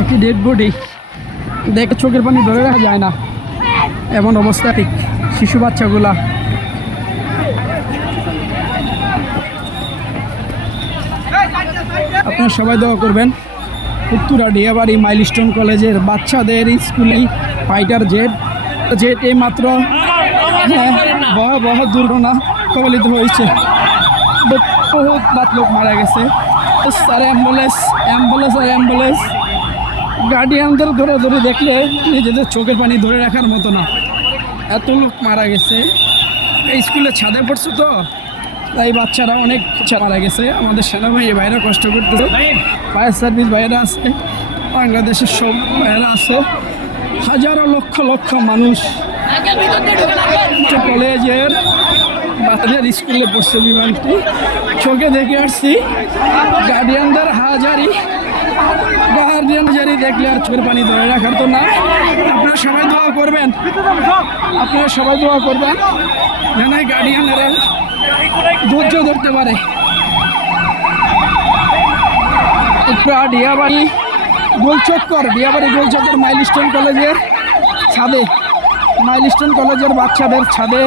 একটি dead body দেখে চোখের পানি ধরে রাখা যায় না, এমন অবস্থা। ঠিক শিশু বাচ্চাগুলা আপনারা সবাই দোয়া করবেন। উত্তরা ডিয়াবাড়ি মাইলস্টোন কলেজের বাচ্চাদের স্কুলে ফাইটার জেট এই মাত্র ভয়াবহ দুর্ঘটনা কবলিত হয়েছে। বহুত লোক মারা গেছে। আর অ্যাম্বুলেন্স গার্ডিয়ানদের ধরে দেখলে নিজেদের চোখের পানি ধরে রাখার মতো না, এত লোক মারা গেছে। এই স্কুলে ছাদে পড়ছে তো, তাই বাচ্চারা অনেক মারা গেছে। আমাদের সেনাবাহিনী ভাইরা কষ্ট করতেছে, ফায়ার সার্ভিস ভাইরা আছে, বাংলাদেশের সব ভাইরা আছে, হাজারো লক্ষ মানুষ কলেজের বাচ্চাদের স্কুলে পড়ছে। বিমানটি চোখে দেখে আসছি, গার্ডিয়ানদের হাজারি দেখলে আর চোখের পানি ধরে রাখার তো না। আপনারা সবাই দোয়া করবেন, যেন গার্ডিয়ানেরা ধৈর্য ধরতে পারে। ডিয়াবাড়ি গোলচক্কর মাইলস্টোন কলেজের বাচ্চাদের ছাদে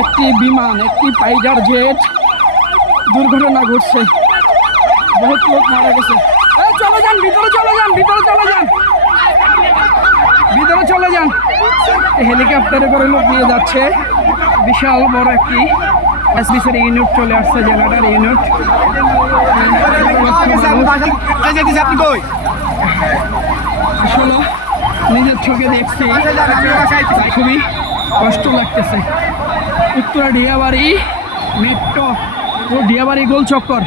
একটি বিমান, একটি ফাইটার জেট দুর্ঘটনা ঘটছে। বহুত লোক মারা গেছে। ভিতরে চলে যান। হেলিকপ্টারে করে লোক নিয়ে যাচ্ছে। বিশাল বড় একটি এসবিসির ইউনিট চলে আসছে, জেনারেটর ইউনিট। আসলে নিজের চোখে দেখছি, খুবই কষ্ট লাগতেছে। উত্তরা ডিয়াবাড়ি মেট্রো ও ডিয়াবাড়ি গোলচক্কর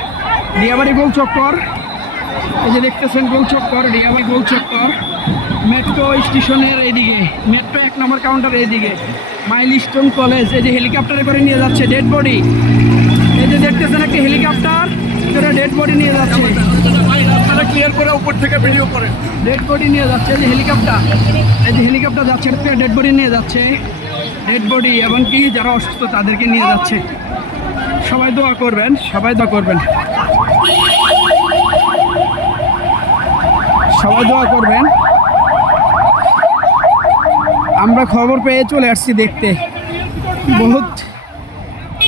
এই যে দেখতেছেন ডিয়াবাড়ি গোলচক্কর মেট্রো স্টেশনের এইদিকে, মেট্রো 1 নম্বর কাউন্টার এইদিকে মাইলস্টোন কলেজ। এই যে হেলিকপ্টারে করে নিয়ে যাচ্ছে ডেড বডি। এই যে দেখতেছেন একটা হেলিকপ্টার ডেড বডি নিয়ে যাচ্ছে। ক্লিয়ার করে উপর থেকে ভিডিও করে ডেড বডি নিয়ে যাচ্ছে। এই যে হেলিকপ্টার যাচ্ছে, ডেড বডি নিয়ে যাচ্ছে। ডেড বডি এমনকি যারা অসুস্থ তাদেরকে নিয়ে যাচ্ছে। সবাই দোয়া করবেন। আমরা খবর পেয়ে চলে আসছি দেখতে। বহুত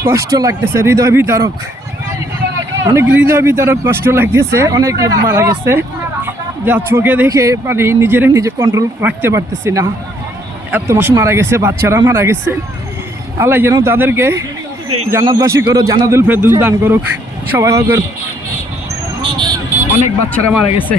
কষ্ট লাগতেছে, অনেক হৃদয় বিতারক কষ্ট লাগতেছে। অনেক লোক মারা গেছে, যা চোখে দেখে মানে নিজে কন্ট্রোল রাখতে পারতেছি না। এত মানুষ মারা গেছে, বাচ্চারা মারা গেছে। আল্লাহ যেন তাদেরকে জান্নাতবাসী করো, জান্নাতুল ফেরদৌস দান করুক। সবাই অনেক বাচ্চারা মারা গেছে।